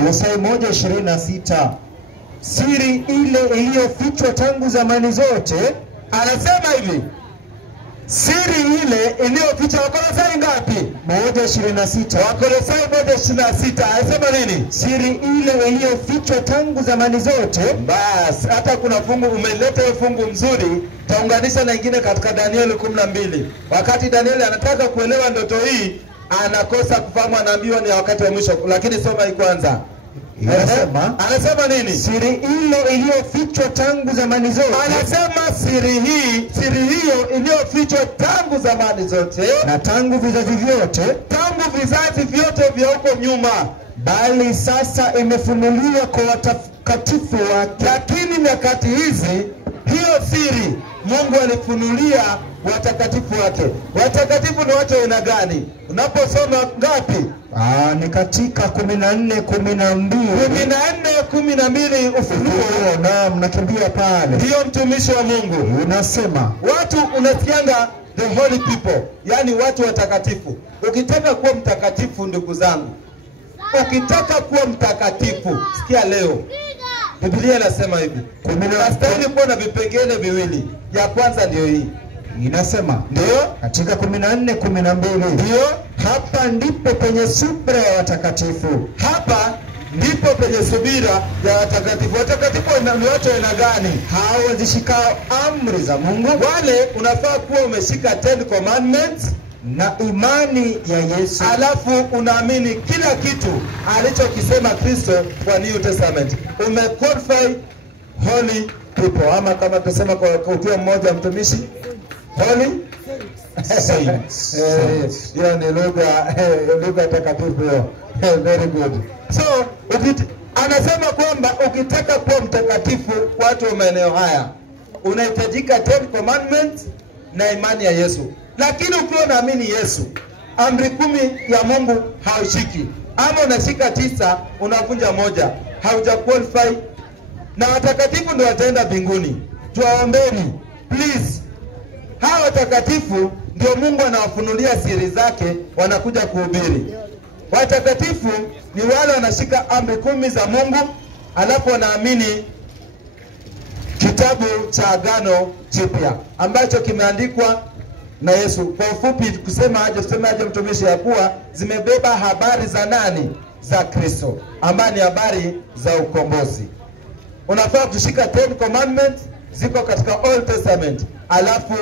Kolosai 1:26. Siri ile iliyofichwa tangu zamani zote, anasema hivi, siri ile iliyofichwa. Wakolosai ngapi? 1:26. Wakolosai 1:26 anasema nini? Siri ile iliyofichwa tangu zamani zote. Bas, hata kuna fungu umeleta fungu mzuri, taunganisha na ingine katika Danieli 12. Wakati Danieli anataka kuelewa ndoto hii, anakosa kufahamu, anaambiwa ni wakati wa mwisho. Lakini soma hii kwanza. Anasema nini? Siri ile iliyofichwa tangu zamani zote. Anasema siri hiyo iliyofichwa tangu zamani zote, na tangu vizazi vyote, tangu vizazi vyote vya huko nyuma, bali sasa imefunuliwa kwa watakatifu wake. Lakini nyakati hizi hiyo siri Mungu alifunulia watakatifu wake. Watakatifu ni watu aina gani? Unaposoma ngapi? Ni katika 14:12 Ufunuo. Naam, nakimbia pale. Ndio mtumishi wa Mungu. Unasema watu, unasikianga the holy people, yani watu watakatifu. Ukitaka kuwa mtakatifu, ndugu zangu, ukitaka kuwa mtakatifu, sikia leo, Biblia inasema hivi, unastahili kuwa na vipengele viwili. Ya kwanza ndio hii. Inasema ndio katika 14:12, ndio hapa ndipo penye subira ya watakatifu. Hapa ndipo penye subira ya watakatifu. Watakatifu ni watu aina gani? Hao wazishikao amri za Mungu. Wale unafaa kuwa umeshika 10 commandments na imani ya Yesu, alafu unaamini kila kitu alichokisema Kristo kwa New Testament. Umequalify holy people, ama kama tusema kwa ukiwa mmoja mtumishi, holy saints. Hiyo ni lugha takatifu hiyo. Very good. So anasema kwamba ukitaka kuwa mtakatifu, watu wa maeneo haya, unahitajika 10 commandments na imani ya Yesu. Lakini ukiwa unaamini Yesu, amri 10 ya Mungu haushiki, ama unashika 9 unavunja moja, hauja qualify. Na watakatifu ndio wataenda mbinguni. Tuwaombeni please. Hawa watakatifu ndio Mungu anawafunulia siri zake, wanakuja kuhubiri. Watakatifu ni wale wanashika amri 10 za Mungu, alafu wanaamini kitabu cha Agano Jipya ambacho kimeandikwa na Yesu. Kwa ufupi kusema aje mtumishi, ya kuwa zimebeba habari za nani? Za Kristo, ambaye ni habari za ukombozi. Unafaa kushika 10 commandments, ziko katika Old Testament, alafu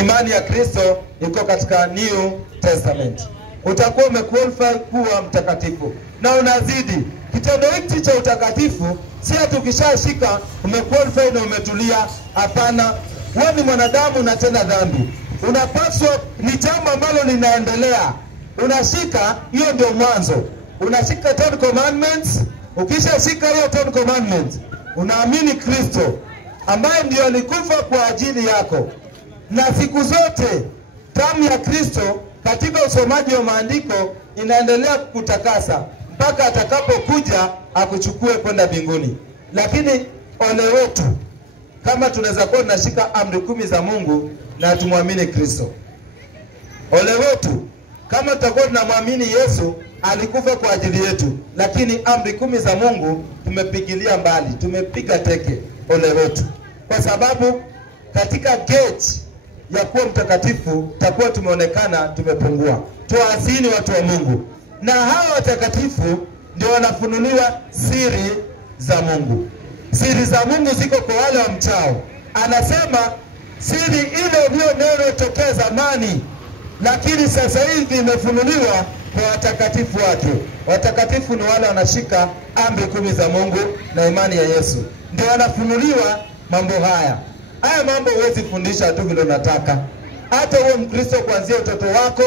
imani ya Kristo iko katika New Testament. Utakuwa umequalify kuwa mtakatifu na unazidi. Kitendo hiki cha utakatifu si ati ukishashika umequalify na umetulia. Hapana, wewe ni mwanadamu unatenda dhambi. Unapaswa, ni jambo ambalo linaendelea. Unashika, hiyo ndio mwanzo. Unashika 10 commandments. Ukishashika hiyo 10 commandments, unaamini Kristo ambaye ndio alikufa kwa ajili yako. Na siku zote damu ya Kristo katika usomaji wa maandiko inaendelea kukutakasa mpaka atakapokuja akuchukue kwenda mbinguni. Lakini ole wetu kama tunaweza kuwa tunashika amri 10 za Mungu na tumwamini Kristo. Ole wetu kama tutakuwa tunamwamini Yesu alikufa kwa ajili yetu, lakini amri 10 za Mungu tumepigilia mbali, tumepiga teke. Ole wetu, kwa sababu katika gate ya kuwa mtakatifu takuwa tumeonekana tumepungua. Tuwaasini watu wa Mungu, na hawa watakatifu ndio wanafunuliwa siri za Mungu. Siri za Mungu ziko kwa wale wa mchao. Anasema siri ile iliyonenwa tokea zamani, lakini sasa hivi imefunuliwa kwa watakatifu wake. Watakatifu ni wale wanashika amri 10 za Mungu na imani ya Yesu, ndio wanafunuliwa mambo haya. Haya mambo huwezi fundisha tu vile unataka. Hata uwe Mkristo kuanzia utoto wako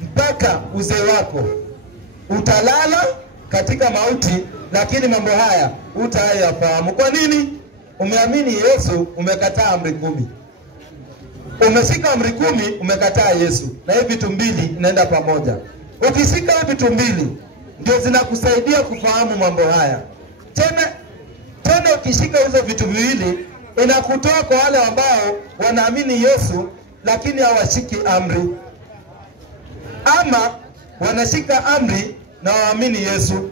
mpaka uzee wako, utalala katika mauti, lakini mambo haya utayafahamu. Kwa nini? Umeamini Yesu, umekataa amri 10. Umeshika amri 10, umekataa Yesu. Na hivi vitu mbili inaenda pamoja. Ukishika hivi vitu mbili ndio zinakusaidia kufahamu mambo haya. Tena ukishika hizo vitu viwili inakutoa kwa wale ambao wanaamini Yesu lakini hawashiki amri, ama wanashika amri na waamini Yesu.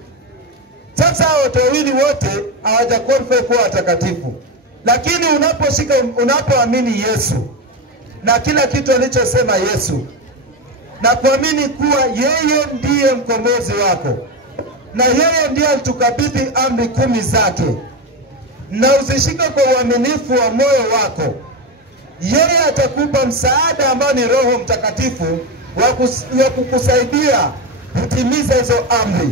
Sasa watu wawili wote hawaja qualify kuwa watakatifu. Lakini unapoamini Yesu na kila kitu alichosema Yesu, na kuamini kuwa yeye ndiye mkombozi wako, na yeye ndiye alitukabidhi amri 10 zake, na uzishike kwa uaminifu wa moyo wako, yeye atakupa msaada ambao ni Roho Mtakatifu wa kukusaidia kutimiza hizo amri,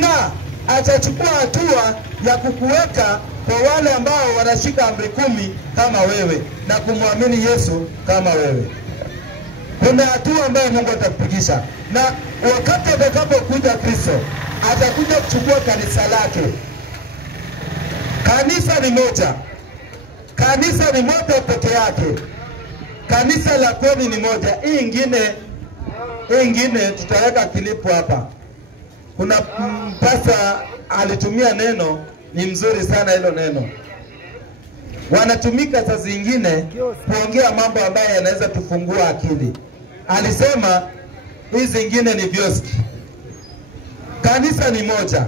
na atachukua hatua ya kukuweka kwa wale ambao wanashika amri 10 kama wewe na kumwamini Yesu kama wewe. Kuna hatua ambayo Mungu atakupigisha, na wakati atakapokuja Kristo atakuja kuchukua kanisa lake. Kanisa ni moja. Kanisa ni moja peke yake. Kanisa la kweli ni moja. Hii ingine tutaweka kilipu hapa. Kuna mpasa alitumia neno, ni mzuri sana hilo neno. Wanatumika saa zingine kuongea mambo ambayo yanaweza tufungua akili. Alisema hizi zingine ni vioski. Kanisa ni moja.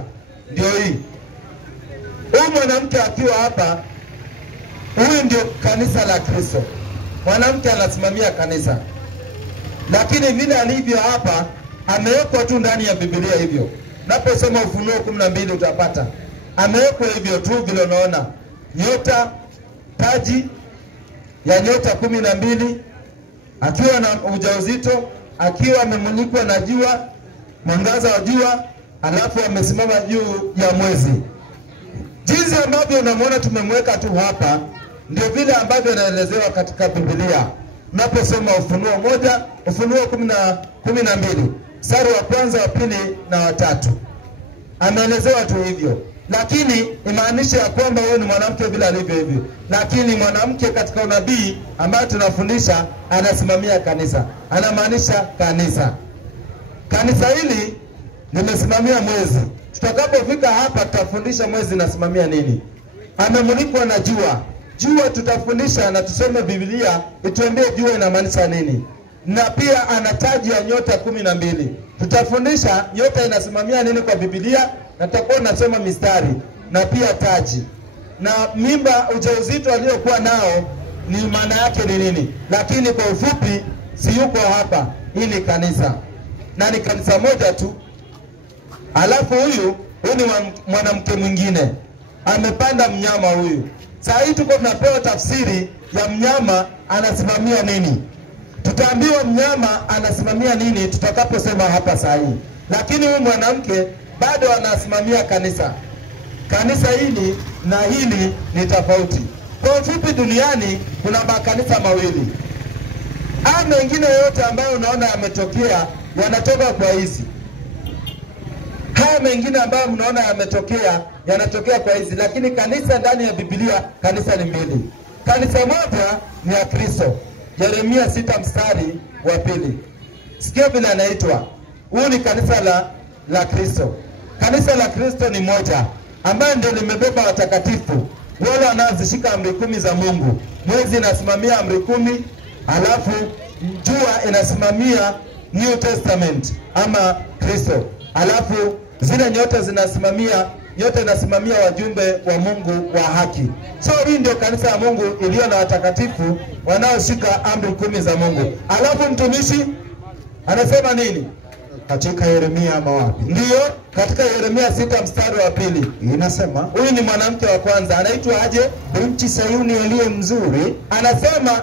Ndio hii. Huyu mwanamke akiwa hapa, huyu ndio kanisa la Kristo. Mwanamke anasimamia kanisa. Lakini vile alivyo hapa, amewekwa tu ndani ya Biblia hivyo. Naposoma Ufunuo 12 utapata. Amewekwa hivyo tu vile unaona. Nyota, taji ya nyota 12, akiwa na ujauzito, akiwa amemulikwa na jua, mwangaza wa jua, alafu amesimama juu ya mwezi. Jinsi ambavyo unamwona tumemweka tu hapa, ndio vile ambavyo inaelezewa katika Biblia. Unaposoma Ufunuo 1, Ufunuo 12, mstari wa kwanza, wa pili na wa tatu. Ameelezewa tu hivyo. Lakini imaanisha ya kwamba wewe ni mwanamke vile alivyo hivyo. Lakini mwanamke katika unabii ambayo tunafundisha anasimamia kanisa. Anamaanisha kanisa. Kanisa hili limesimamia mwezi. Tutakapofika hapa tutafundisha mwezi nasimamia nini. Amemulikwa na jua. Jua tutafundisha na tusome Biblia ituambie jua inamaanisha nini. Na pia anataji ya nyota 12. Tutafundisha nyota inasimamia nini kwa Biblia, na tutakuwa nasoma mistari na pia taji. Na mimba, ujauzito aliyokuwa nao ni maana yake ni nini. Lakini kwa ufupi si yuko hapa. Hii ni kanisa. Na ni kanisa moja tu. Alafu huyu ni mwanamke mwingine. Amepanda mnyama huyu. Saa hii tuko tunapewa tafsiri ya mnyama anasimamia nini. Tutaambiwa mnyama anasimamia nini tutakaposema hapa saa hii. Lakini huyu mwanamke bado anasimamia kanisa. Kanisa hili na hili ni tofauti. Kwa ufupi duniani kuna makanisa mawili. Haya mengine yote ambayo unaona yametokea yanatoka kwa hizi. Haya mengine ambayo mnaona yametokea yanatokea kwa hizi. Lakini kanisa ndani ya Biblia, kanisa ni mbili. Kanisa moja ni ya Kristo. Yeremia 6 mstari wa 2. Sikia vile anaitwa. Huu ni kanisa la Kristo. Kanisa la Kristo ni moja, ambaye ndio limebeba watakatifu wale wanaozishika amri 10 za Mungu. Mwezi inasimamia amri 10, alafu jua inasimamia New Testament ama Kristo. Alafu zile nyota inasimamia wajumbe wa Mungu wa haki. So hii ndio kanisa ya Mungu iliyo na watakatifu wanaoshika amri 10 za Mungu. Alafu mtumishi anasema nini? Katika Yeremia ama wapi? Ndiyo, katika Yeremia 6 mstari wa 2. Inasema, huyu ni mwanamke wa kwanza, anaitwa aje? Binti Sayuni aliye mzuri. Anasema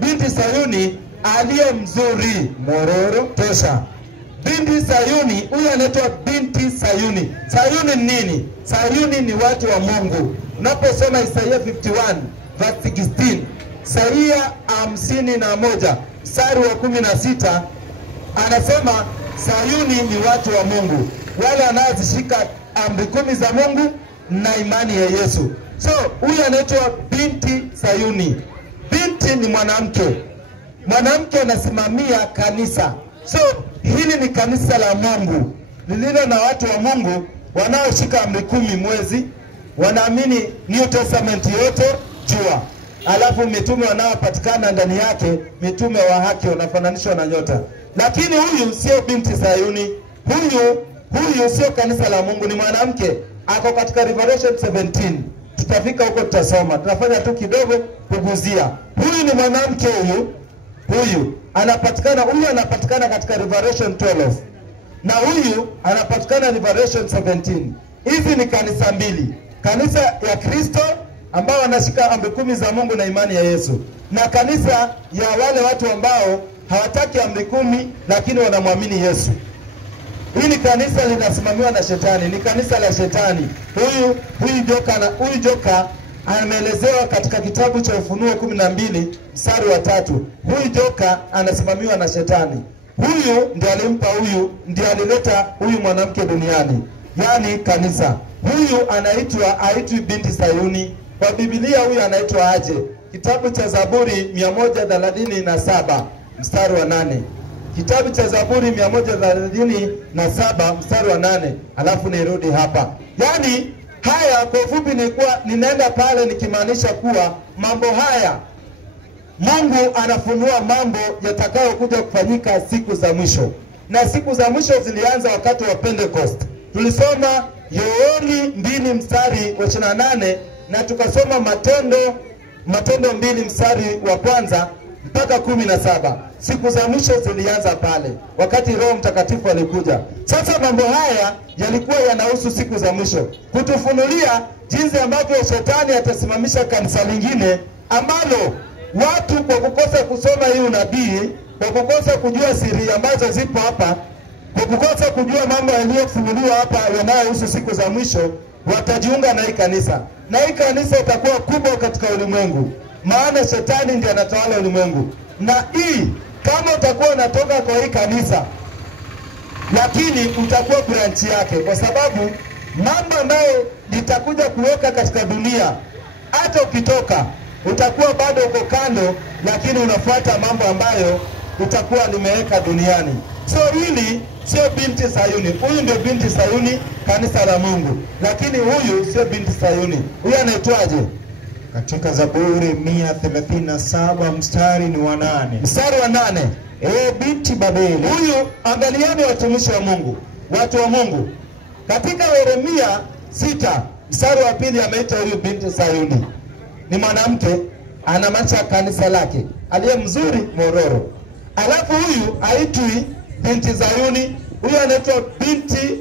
binti Sayuni aliye mzuri. Mororo tosha. Binti Sayuni, huyu anaitwa binti Sayuni. Sayuni ni nini? Sayuni ni watu wa Mungu. Unaposoma Isaiah 51 verse 16, Isaiah 51 mstari wa 16, anasema Sayuni ni watu wa Mungu, wale wanaozishika amri 10 za Mungu na imani ya Yesu. So huyu anaitwa binti Sayuni. Binti ni mwanamke. Mwanamke anasimamia kanisa. So hili ni kanisa la Mungu lililo na watu wa Mungu wanaoshika amri 10 mwezi, wanaamini New Testament yote, jua. Alafu mitume wanaopatikana ndani yake, mitume wa haki wanafananishwa na nyota. Lakini huyu sio binti Sayuni. huyu sio kanisa la Mungu, ni mwanamke. Ako katika Revelation 17. Tutafika huko tutasoma. Tunafanya tu kidogo kuguzia. Huyu ni mwanamke huyu anapatikana katika Revelation 12. Na huyu anapatikana Revelation 17. Hizi ni kanisa mbili. Kanisa ya Kristo ambao wanashika amri 10 za Mungu na imani ya Yesu. Na kanisa ya wale watu ambao hawataki amri 10 lakini wanamwamini Yesu. Hii ni kanisa linasimamiwa na shetani, ni kanisa la shetani. Huyu joka ameelezewa katika kitabu cha Ufunuo 12 mstari wa 3. Huyu joka anasimamiwa na shetani. Huyu ndiye alileta huyu mwanamke duniani. Yaani kanisa. Huyu haitwi binti Sayuni. Kwa Biblia huyu anaitwa aje? Kitabu cha Zaburi 137 mstari wa 8. Kitabu cha Zaburi 137 mstari wa 8. Alafu nirudi hapa. Yaani haya kwa ufupi ninaenda pale nikimaanisha kuwa mambo haya Mungu anafunua mambo yatakayokuja kufanyika siku za mwisho. Na siku za mwisho zilianza wakati wa Pentecost. Tulisoma Yoeli 2 mstari wa 28 na tukasoma Matendo 2 mstari wa kwanza mpaka 17. Siku za mwisho zilianza pale wakati Roho Mtakatifu alikuja. Sasa mambo haya yalikuwa yanahusu siku za mwisho, kutufunulia jinsi ambavyo shetani atasimamisha kanisa lingine ambalo watu kwa kukosa kusoma hii unabii, kwa kukosa kujua siri ambazo zipo hapa, kwa kukosa kujua mambo yaliyofunuliwa hapa yanayohusu siku za mwisho, watajiunga na hii kanisa. Na hii kanisa itakuwa kubwa katika ulimwengu. Maana shetani ndiye anatawala ulimwengu. Na hii kama utakuwa unatoka kwa hii kanisa, lakini utakuwa branch yake, kwa sababu mambo ambayo litakuja kuweka katika dunia, hata ukitoka utakuwa bado uko kando, lakini unafuata mambo ambayo utakuwa limeweka duniani. So hili sio binti Sayuni. Huyu ndio binti Sayuni, kanisa la Mungu. Lakini huyu sio binti Sayuni. Huyu anaitwaje? Katika Zaburi 137 mstari ni wa 8. Mstari wa 8. Binti Babeli. Huyu, angalieni watumishi wa Mungu, watu wa Mungu. Katika Yeremia 6 mstari wa 2 ameita huyu binti Sayuni. Ni mwanamke, anamaanisha kanisa lake, aliye mzuri mororo. Alafu huyu haitwi binti Sayuni, huyu anaitwa binti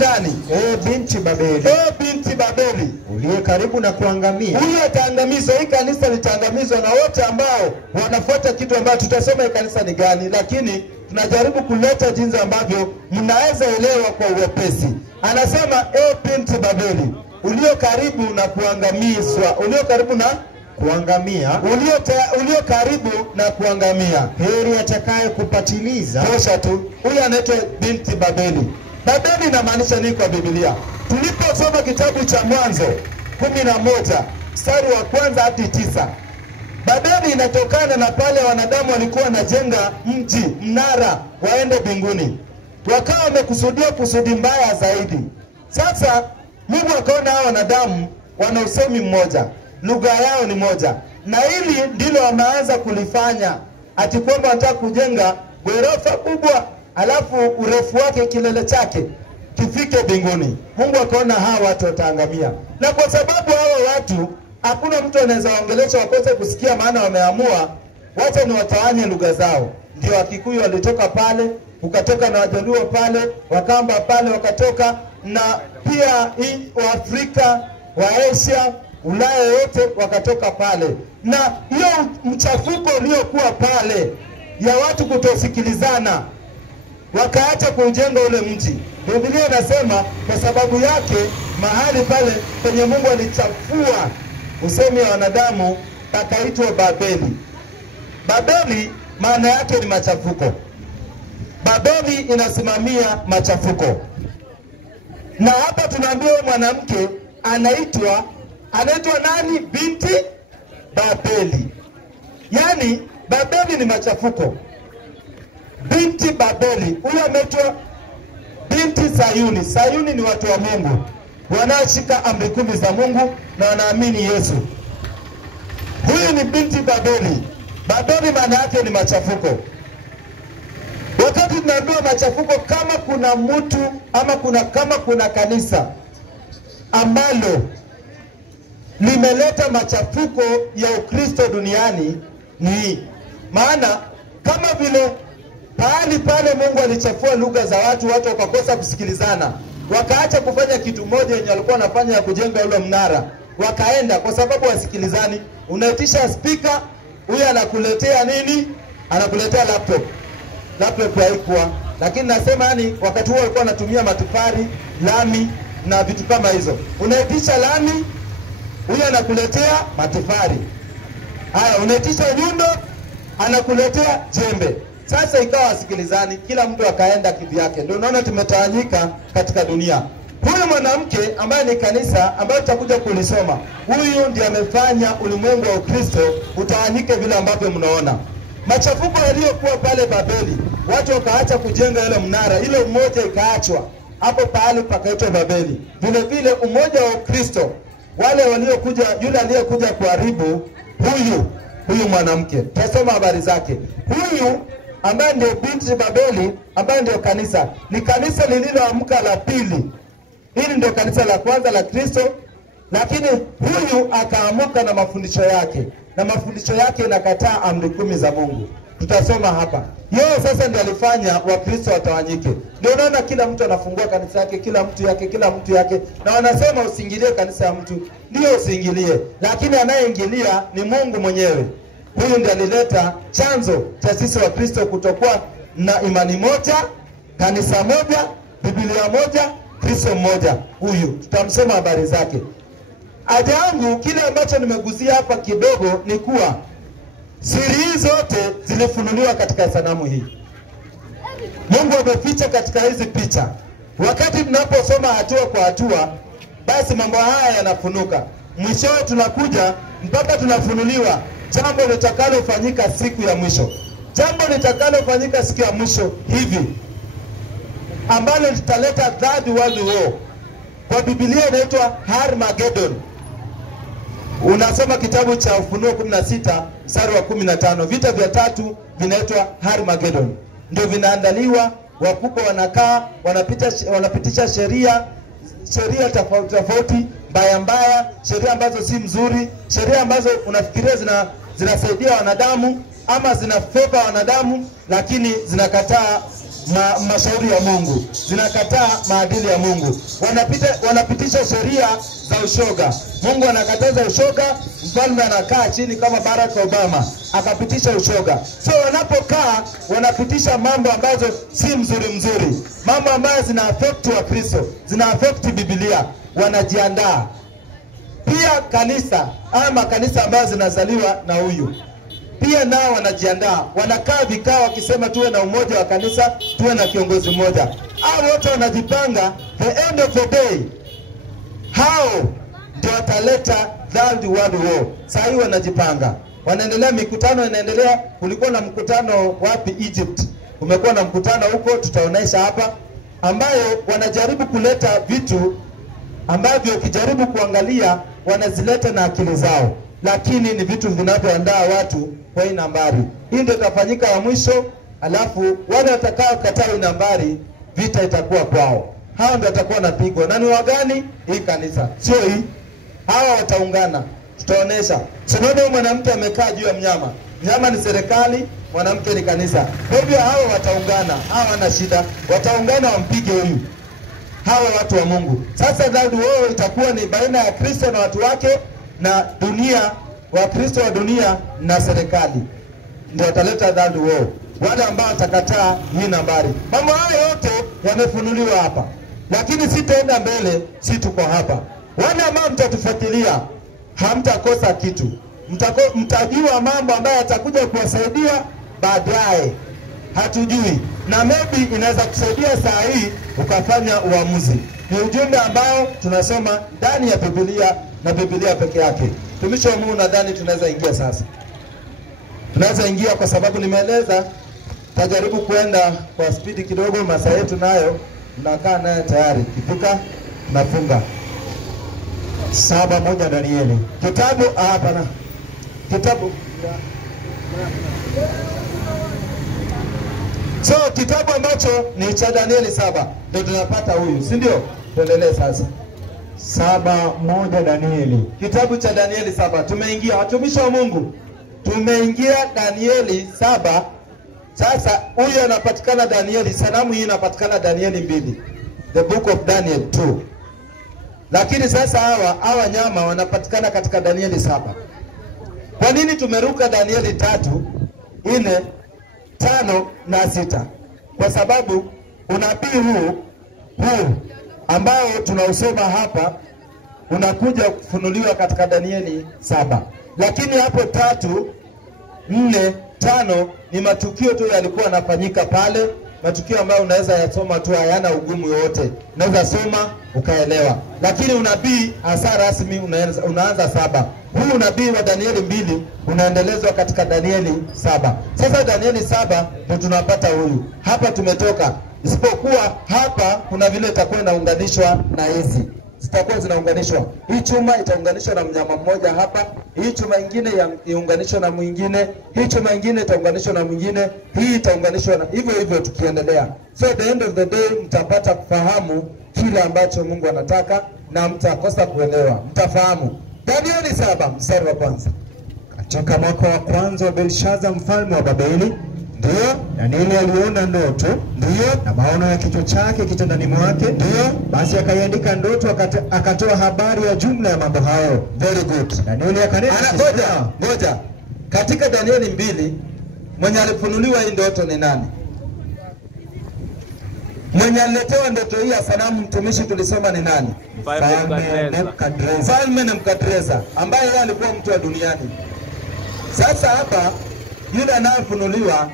nani? Binti Babeli. Binti Babeli. Uliye karibu na kuangamia. Huyu ataangamizwa, hii kanisa litaangamizwa na wote ambao wanafuata kitu ambacho tutasoma hii kanisa ni gani, lakini tunajaribu kuleta jinsi ambavyo mnaweza elewa kwa uwepesi. Anasema binti Babeli, ulio karibu na kuangamizwa, ulio karibu na kuangamia, ulio karibu na kuangamia. Heri atakaye kupatiliza. Tosha tu. Huyu anaitwa binti Babeli. Babeli inamaanisha nini kwa Biblia? Tuliposoma kitabu cha Mwanzo 11 mstari wa 1 hadi 9. Babeli inatokana na pale wanadamu walikuwa wanajenga mji, mnara waende mbinguni. Wakawa wamekusudia kusudi mbaya zaidi. Sasa Mungu akaona hao wanadamu wana usemi mmoja, lugha yao ni moja. Na hili ndilo wameanza kulifanya, ati kwamba wanataka kujenga ghorofa kubwa, alafu urefu wake kilele chake kifike mbinguni. Mungu akaona hawa watu wataangamia. Na kwa sababu hawa watu hakuna mtu anaweza waongelesha wakose kusikia, maana wameamua wacha ni watawanye lugha zao. Ndio Wakikuyu walitoka pale, ukatoka na Wajaluo pale, Wakamba pale wakatoka, na pia Waafrika, Waasia, Ulaya yote wakatoka pale. Na hiyo mchafuko uliokuwa pale ya watu kutosikilizana, wakaacha kujenga ule mji. Biblia inasema kwa sababu yake mahali pale penye Mungu alichafua usemi wa wanadamu pakaitwa Babeli. Babeli maana yake ni machafuko. Babeli inasimamia machafuko. Na hapa tunaambiwa mwanamke anaitwa nani? Binti Babeli. Yaani Babeli ni machafuko. Binti Babeli. Huyo ameitwa binti Sayuni. Sayuni ni watu wa Mungu, wanaoshika amri 10 za Mungu na wanaamini Yesu. Huyu ni binti Babeli. Babeli maana yake ni machafuko. Wakati tunaambiwa machafuko, kama kuna mtu ama kama kuna kanisa ambalo limeleta machafuko ya Ukristo duniani ni hii. Maana kama vile pahali pale Mungu alichafua lugha za watu wakakosa kusikilizana, wakaacha kufanya kitu moja yenye walikuwa wanafanya ya kujenga ule mnara, wakaenda kwa sababu wasikilizani. Unaitisha speaker, huyu anakuletea nini? Anakuletea laptop haikuwa. Lakini nasema yani wakati huo walikuwa wanatumia matofali, lami na vitu kama hizo. Unaitisha lami, huyu anakuletea matofali. Haya, unaitisha nyundo, anakuletea jembe. Sasa ikawa wasikilizani, kila mtu akaenda kivyake. Ndio unaona tumetawanyika katika dunia. Huyu mwanamke ambaye ni kanisa, ambaye tutakuja kulisoma, huyu ndiye amefanya ulimwengu wa Ukristo utawanyike vile ambavyo mnaona. Machafuko yaliyokuwa pale Babeli, watu wakaacha kujenga ile mnara, ile umoja ikaachwa. Hapo pahali pakaitwa Babeli. Vile vile umoja wa Ukristo, wale waliokuja, yule aliyekuja kuharibu huyu mwanamke. Tutasoma habari zake. Huyu ambaye ndio binti Babeli, ambaye ndio kanisa, ni kanisa lililoamka la pili. Hili ndio kanisa la kwanza la Kristo, lakini huyu akaamuka na mafundisho yake. Na mafundisho yake inakataa amri 10 za Mungu. Tutasoma hapa. Yeye sasa ndiye alifanya Wakristo watawanyike. Ndio unaona kila mtu anafungua kanisa yake, kila mtu yake. Na wanasema usiingilie kanisa ya mtu. Ndio usiingilie, lakini anayeingilia ni Mungu mwenyewe. Huyu ndiye alileta chanzo cha sisi Wakristo kutokuwa na imani moja, kanisa moja, Biblia moja, Kristo mmoja. Huyu tutamsoma habari zake. Haja yangu, kile ambacho nimeguzia hapa kidogo, ni kuwa siri zote zilifunuliwa katika sanamu hii. Mungu ameficha katika hizi picha. Wakati tunaposoma hatua kwa hatua, basi mambo haya yanafunuka. Mwishowe tunakuja mpaka tunafunuliwa jambo litakalofanyika siku ya mwisho. Jambo litakalofanyika siku ya mwisho hivi, ambalo litaleta Third World War. Kwa Biblia inaitwa Armageddon. Unasoma kitabu cha Ufunuo 16 mstari wa 15. Vita vya tatu vinaitwa Armageddon. Ndio vinaandaliwa, wakubwa wanakaa, wanapitisha sheria tofauti, mbaya, sheria ambazo si mzuri, sheria ambazo unafikiria zinasaidia wanadamu ama zinafeva wanadamu, lakini zinakataa mashauri ya Mungu, zinakataa maadili ya Mungu. Wanapitisha sheria za ushoga. Mungu anakataza ushoga, mfalme anakaa chini kama Barack Obama akapitisha ushoga. So wanapokaa wanapitisha mambo ambazo si mzuri, mambo ambayo zina affect wa Kristo, zina affect Biblia. Wanajiandaa pia kanisa ama kanisa ambazo zinazaliwa na huyu pia nao wanajiandaa, wanakaa vikao wakisema tuwe na umoja wa kanisa, tuwe na kiongozi mmoja. Hao wote wanajipanga, the end of the day hao ndio wataleta Third World War. Sasa hivi wanajipanga, wanaendelea, mikutano inaendelea. Kulikuwa na mkutano wapi? Egypt. Umekuwa na mkutano huko, tutaonesha hapa, ambayo wanajaribu kuleta vitu ambavyo ukijaribu kuangalia wanazileta na akili zao, lakini ni vitu vinavyoandaa watu kwa hii nambari. Hii ndio itafanyika ya mwisho, alafu wale watakao kataa hii nambari, vita itakuwa kwao. Hao ndio watakuwa wanapigwa. Na ni wagani? Hii kanisa, sio hii. Hawa wataungana, tutaonesha. Sinaona mwanamke amekaa juu ya mnyama. Mnyama ni serikali, mwanamke ni kanisa. Hivyo hao wataungana, hawa wana shida, wataungana wampige huyu. Hawa watu wa Mungu. Sasa Third War itakuwa ni baina ya Kristo na watu wake na dunia, wa Kristo wa dunia na serikali. Ndio wataleta Third War, wale ambao watakataa hii nambari. Mambo hayo yote yamefunuliwa hapa, lakini sitaenda mbele, si tuko hapa. Wale ambao mtatufuatilia hamtakosa kitu. Mtajua mambo ambayo yatakuja kuwasaidia baadaye. Hatujui, na maybe inaweza kusaidia saa hii ukafanya uamuzi. Ni ujumbe ambao tunasoma ndani ya Biblia na Biblia peke yake. Tumishi wa Mungu, nadhani tunaweza ingia sasa. Tunaweza ingia kwa sababu nimeeleza, tajaribu kwenda kwa spidi kidogo, masaa yetu nayo mnakaa naye tayari. Kifika nafunga. 7:1 Danieli. Kitabu hapana. Kitabu So kitabu ambacho ni cha Danieli 7 ndio tunapata huyu, si ndio? Tuendelee sasa. 7:1 Danieli. Kitabu cha Danieli 7 tumeingia, watumishi wa Mungu. Tumeingia Danieli 7. Sasa huyu anapatikana Danieli, sanamu hii inapatikana Danieli 2. The book of Daniel 2. Lakini sasa hawa nyama wanapatikana katika Danieli 7. Kwa nini tumeruka Danieli 3, 4, 5 na 6? Kwa sababu unabii huu ambao tunausoma hapa unakuja kufunuliwa katika Danieli 7. Lakini hapo 3, 4, 5 ni matukio tu yalikuwa yanafanyika pale, matukio ambayo unaweza yasoma tu, hayana ugumu yote. Unaweza soma ukaelewa. Lakini unabii hasa rasmi unaanza 7. Huu unabii wa Danieli 2 unaendelezwa katika Danieli 7. Sasa Danieli 7 ndio tunapata huyu. Hapa tumetoka. Isipokuwa hapa kuna vile itakuwa inaunganishwa na hizi. Zitakuwa zinaunganishwa. Hii chuma itaunganishwa na mnyama mmoja hapa, hii chuma nyingine iunganishwe na mwingine, hii chuma nyingine itaunganishwa na mwingine, hii itaunganishwa na hivyo tukiendelea. So at the end of the day mtapata kufahamu kile ambacho Mungu anataka na mtakosa kuelewa. Mtafahamu. Danieli 7 mstari wa 1. Katika mwaka wa kwanza wa Belshaza mfalme wa Babeli, ndio Danieli aliona ndoto, ndio na maono ya kichwa chake kitandani mwake, ndio basi akaiandika ndoto, akatoa habari ya jumla ya mambo hayo. Very good. Danieli akanena, ngoja. Katika Danieli 2 mwenye alifunuliwa hii ndoto ni nani? Mwenye aliletewa ndoto hii ya sanamu mtumishi tulisoma ni nani? Mfalme Nebukadreza, ambaye yeye alikuwa mtu wa duniani. Sasa hapa yule anayefunuliwa,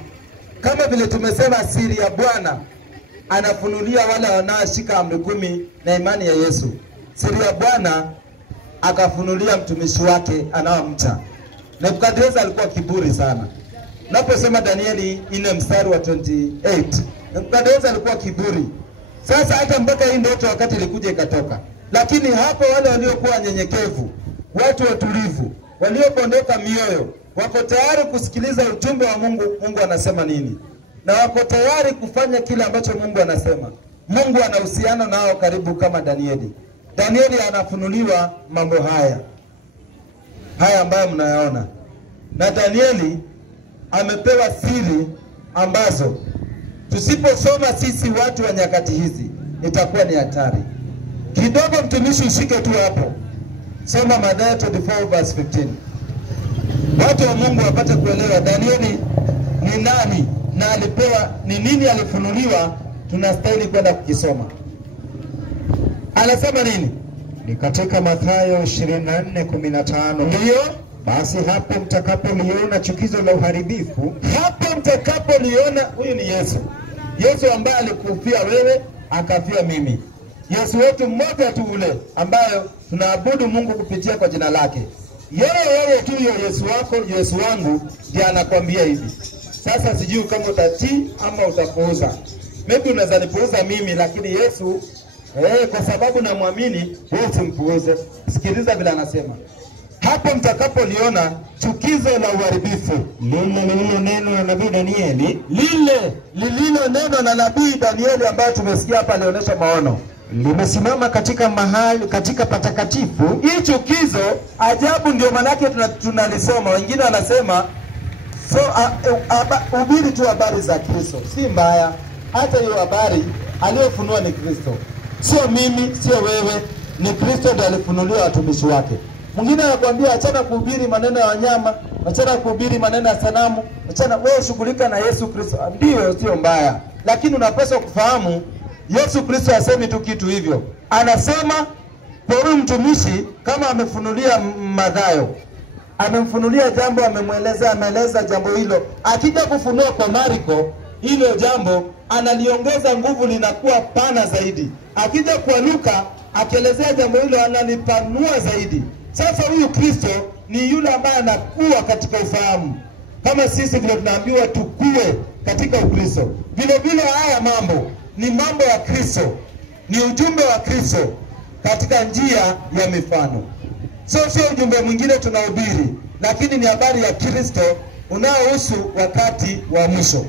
kama vile tumesema, siri ya Bwana anafunulia wale wanaoshika amri 10 na imani ya Yesu. Siri ya Bwana akafunulia mtumishi wake anaomcha. Nebukadreza alikuwa kiburi sana. Naposema Danieli 4 mstari wa 28, Nebukadreza alikuwa kiburi. Sasa hata mpaka hii ndoto wakati ilikuja ikatoka. Lakini hapo wale waliokuwa wanyenyekevu, watu watulivu, waliopondoka mioyo, wako tayari kusikiliza ujumbe wa Mungu, Mungu anasema nini, na wako tayari kufanya kile ambacho Mungu anasema. Mungu ana uhusiano nao karibu kama Danieli. Danieli anafunuliwa mambo haya ambayo mnayaona. Na Danieli amepewa siri ambazo tusiposoma sisi watu wa nyakati hizi itakuwa ni hatari. Kidogo mtumishi ushike tu hapo. Soma Mathayo 24 verse 15. Watu wa Mungu wapate kuelewa Danieli ni nani na alipewa ni nini, alifunuliwa, tunastahili kwenda kukisoma. Anasema nini? Ni katika Mathayo 24:15. Ndio, basi hapo mtakapoliona chukizo la uharibifu, hapo mtakapoliona, huyu ni Yesu. Yesu ambaye alikufia wewe, akafia mimi. Yesu wetu mmoja tu ule ambayo tunaabudu Mungu kupitia kwa jina lake. Yeye tu hiyo Yesu wako, Yesu wangu ndiye anakwambia hivi. Sasa sijui kama utatii ama utapuuza. Maybe unaweza nipuuza mimi, lakini Yesu kwa sababu namwamini, wewe usimpuuze. Sikiliza vile anasema. Hapo mtakapoliona chukizo la uharibifu, lile lililonenwa na nabii Danieli, lile lililonenwa na nabii Danieli ambayo tumesikia hapa alionyesha maono, limesimama katika mahali, katika patakatifu. Hii chukizo ajabu ndio manake tunalisoma. Wengine wanasema ubiri tu habari za Kristo, si mbaya. Hata hiyo habari aliyofunua ni Kristo. Sio mimi, sio wewe, ni Kristo ndiye alifunulia watumishi wake. Mwingine anakuambia achana kuhubiri maneno ya wanyama, achana kuhubiri maneno ya sanamu, achana, wewe shughulika na Yesu Kristo. Ndio, sio mbaya. Lakini unapaswa kufahamu Yesu Kristo hasemi tu kitu hivyo. Anasema kwa huyu mtumishi kama amefunulia Mathayo, amemfunulia jambo, ameeleza jambo hilo. Akija kufunua kwa Marko, hilo jambo analiongeza nguvu, linakuwa pana zaidi. Akija kwa Luka, akielezea jambo hilo analipanua zaidi. Sasa huyu Kristo ni yule ambaye anakuwa katika ufahamu. Kama sisi vile tunaambiwa tukue katika Ukristo. Vile vile haya mambo ni mambo ya Kristo. Ni ujumbe wa Kristo katika njia ya mifano. Sio ujumbe mwingine tunahubiri, lakini ni habari ya Kristo unaohusu wakati wa mwisho.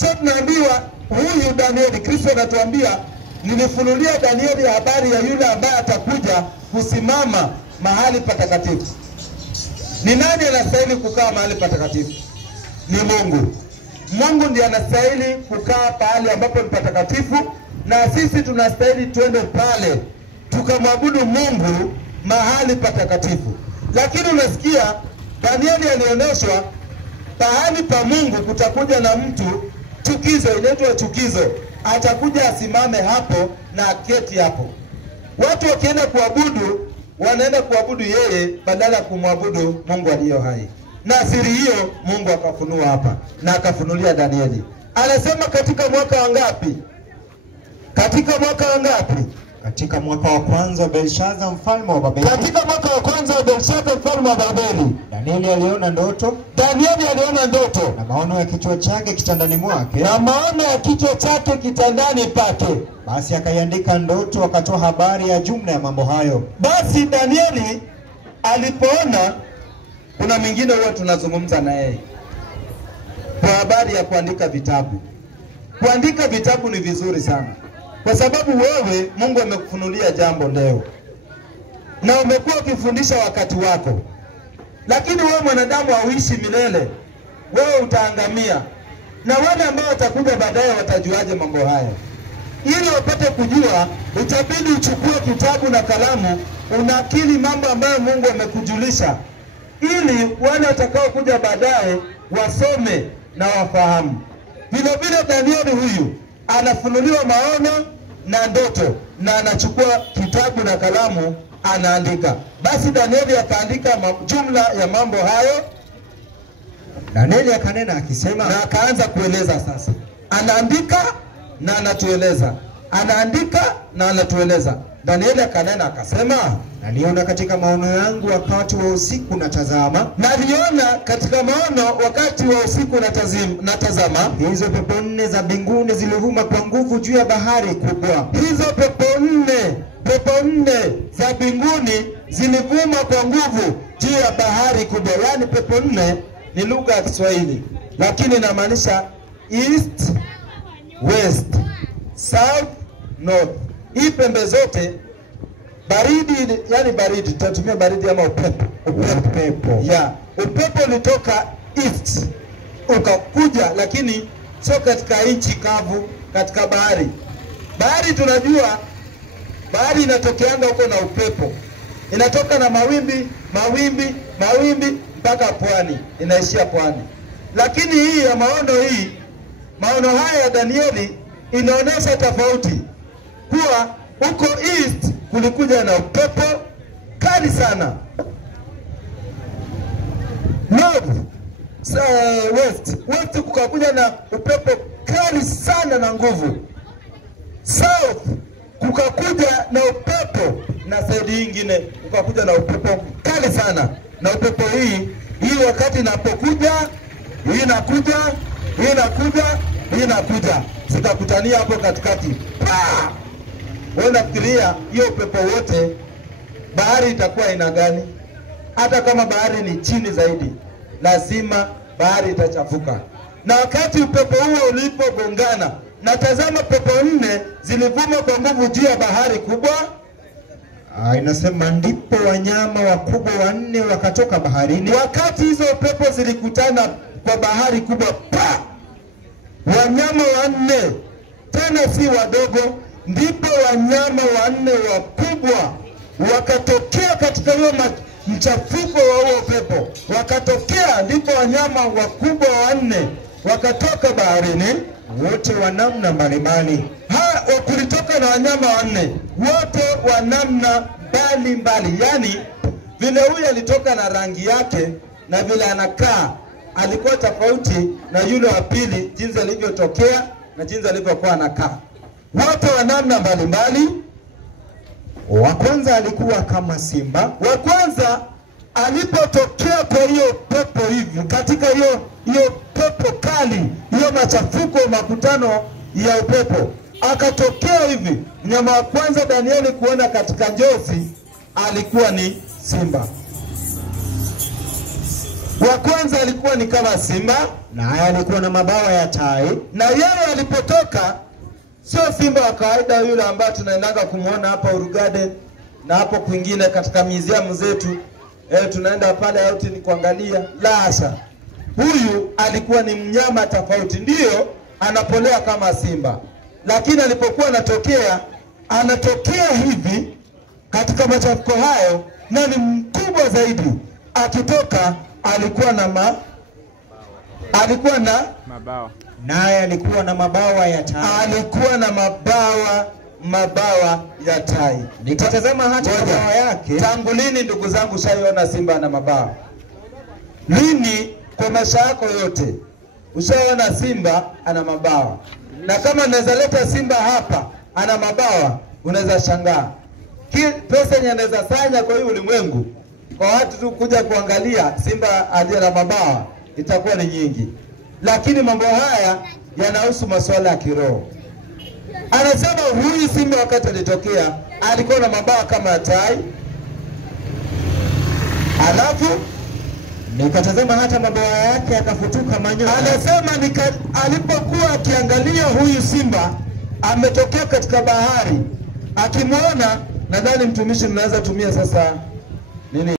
So tunaambiwa huyu Danieli, Kristo anatuambia nilifunulia Danieli habari ya yule ambaye atakuja kusimama mahali patakatifu. Ni nani anastahili kukaa mahali patakatifu? Ni Mungu. Mungu ndiye anastahili kukaa pahali ambapo ni patakatifu, na sisi tunastahili tuende pale tukamwabudu Mungu mahali patakatifu. Lakini unasikia Danieli alionyeshwa pahali pa Mungu kutakuja na mtu, chukizo, inaitwa chukizo. Atakuja asimame hapo na aketi hapo. Watu wakienda kuabudu, wanaenda kuabudu yeye badala ya kumwabudu Mungu aliye hai. Na siri hiyo Mungu akafunua hapa na akafunulia Danieli. Anasema katika mwaka wa ngapi? Katika mwaka wa ngapi? Katika mwaka wa kwanza wa Belshaza mfalme wa Babeli. Katika mwaka wa kwanza wa Belshaza mfalme wa Babeli. Danieli aliona ndoto. Danieli aliona ndoto. Na maono ya kichwa chake kitandani mwake. Na maono ya kichwa chake kitandani pake. Basi akaiandika ndoto, akatoa habari ya jumla ya mambo hayo. Basi Danieli alipoona, kuna mwingine huwa tunazungumza na yeye kwa habari ya kuandika vitabu. Kuandika vitabu ni vizuri sana, kwa sababu wewe Mungu amekufunulia jambo leo na umekuwa ukifundisha wakati wako. Lakini wewe mwanadamu hauishi milele, wewe utaangamia. Na wale ambao watakuja baadaye watajuaje mambo haya? Ili wapate kujua, itabidi uchukue kitabu na kalamu, unakili mambo ambayo Mungu amekujulisha, ili wale watakao kuja baadaye wasome na wafahamu. Vile vile Danieli huyu anafunuliwa maono na ndoto, na anachukua kitabu na kalamu anaandika. Basi Danieli akaandika jumla ya mambo hayo. Danieli akanena akisema, na akaanza kueleza sasa. Anaandika na anatueleza. Anaandika na anatueleza. Danieli akanena akasema, naliona katika maono yangu wakati wa usiku natazama. Naliona katika maono wakati wa usiku natazama. Hizo pepo 4 za mbinguni zilivuma kwa nguvu juu ya bahari kubwa. Hizo pepo 4 za mbinguni zilivuma kwa nguvu juu ya bahari kubwa. Yaani pepo 4 ni lugha ya Kiswahili, lakini inamaanisha east, west, south, north. Hii pembe zote baridi, yani baridi, tutatumia baridi ama upepo. Yeah. Upepo ulitoka east ukakuja, lakini sio katika nchi kavu, katika bahari. Bahari tunajua bahari inatokeanga huko na upepo. Inatoka na mawimbi mpaka pwani, inaishia pwani. Lakini hii ya maono haya ya Danieli inaonyesha tofauti, kuwa huko east kulikuja na upepo kali sana. North, west kukakuja na upepo kali sana na nguvu. South kukakuja na upepo, na side nyingine kukakuja na upepo kali sana. Na upepo hii wakati inapokuja, hii inakuja, zikakutania hapo katikati. Wewe unafikiria hiyo upepo wote bahari itakuwa aina gani? Hata kama bahari ni chini zaidi, lazima bahari itachafuka. Na wakati upepo huo ulipogongana, natazama pepo 4 zilivuma kwa nguvu juu ya bahari kubwa. Inasema ndipo wanyama wakubwa 4 wakatoka baharini. Wakati hizo pepo zilikutana kwa bahari kubwa, wanyama 4, tena si wadogo, ndipo wanyama 4 wakubwa wakatokea katika hiyo mchafuko wa huo pepo. Wakatokea, ndipo wanyama wakubwa 4 wakatoka baharini, wote wa namna mbalimbali. Kulitoka na wanyama 4 wote wa namna mbalimbali. Yani vile huyu alitoka na rangi yake na vile anakaa alikuwa tofauti na yule wa pili, jinsi alivyotokea na jinsi alivyokuwa anakaa. Wote wa namna mbalimbali. Wa kwanza alikuwa kama simba. Wa kwanza alipotokea kwa hiyo pepo hivi, katika hiyo pepo kali, hiyo machafuko, makutano ya upepo, akatokea hivi. Mnyama wa kwanza Danieli kuona katika njozi alikuwa ni simba. Wa kwanza alikuwa ni kama simba, naye alikuwa na mabawa ya tai. Na yeye alipotoka, sio simba wa kawaida yule ambaye tunaendaga kumuona hapa Hurugade na hapo kwingine katika museum zetu. Tunaenda pale out ni kuangalia. La hasha. Huyu alikuwa ni mnyama tofauti. Ndio anapolea kama simba, lakini alipokuwa anatokea hivi katika machafuko hayo, na ni mkubwa zaidi. Akitoka alikuwa na mabawa. Naye alikuwa na mabawa ya tai. Alikuwa na mabawa ya tai. Nikatazama hata mabawa yake. Tangu lini ndugu zangu shaiona simba na mabawa? Lini kwa maisha yako yote ushaona simba ana mabawa? Na kama naweza leta simba hapa ana mabawa, unaweza shangaa. Pesa yenye anaweza sanya kwa hii ulimwengu kwa watu tu kuja kuangalia simba aliye na mabawa itakuwa ni nyingi. Lakini mambo haya yanahusu masuala ya kiroho. Anasema huyu simba wakati alitokea alikuwa na mabawa kama ya tai. Alafu nikatazama hata mabawa yake yakafutuka manyoya. Anasema alipokuwa akiangalia huyu simba ametokea katika bahari, akimwona, nadhani mtumishi mnaweza tumia sasa nini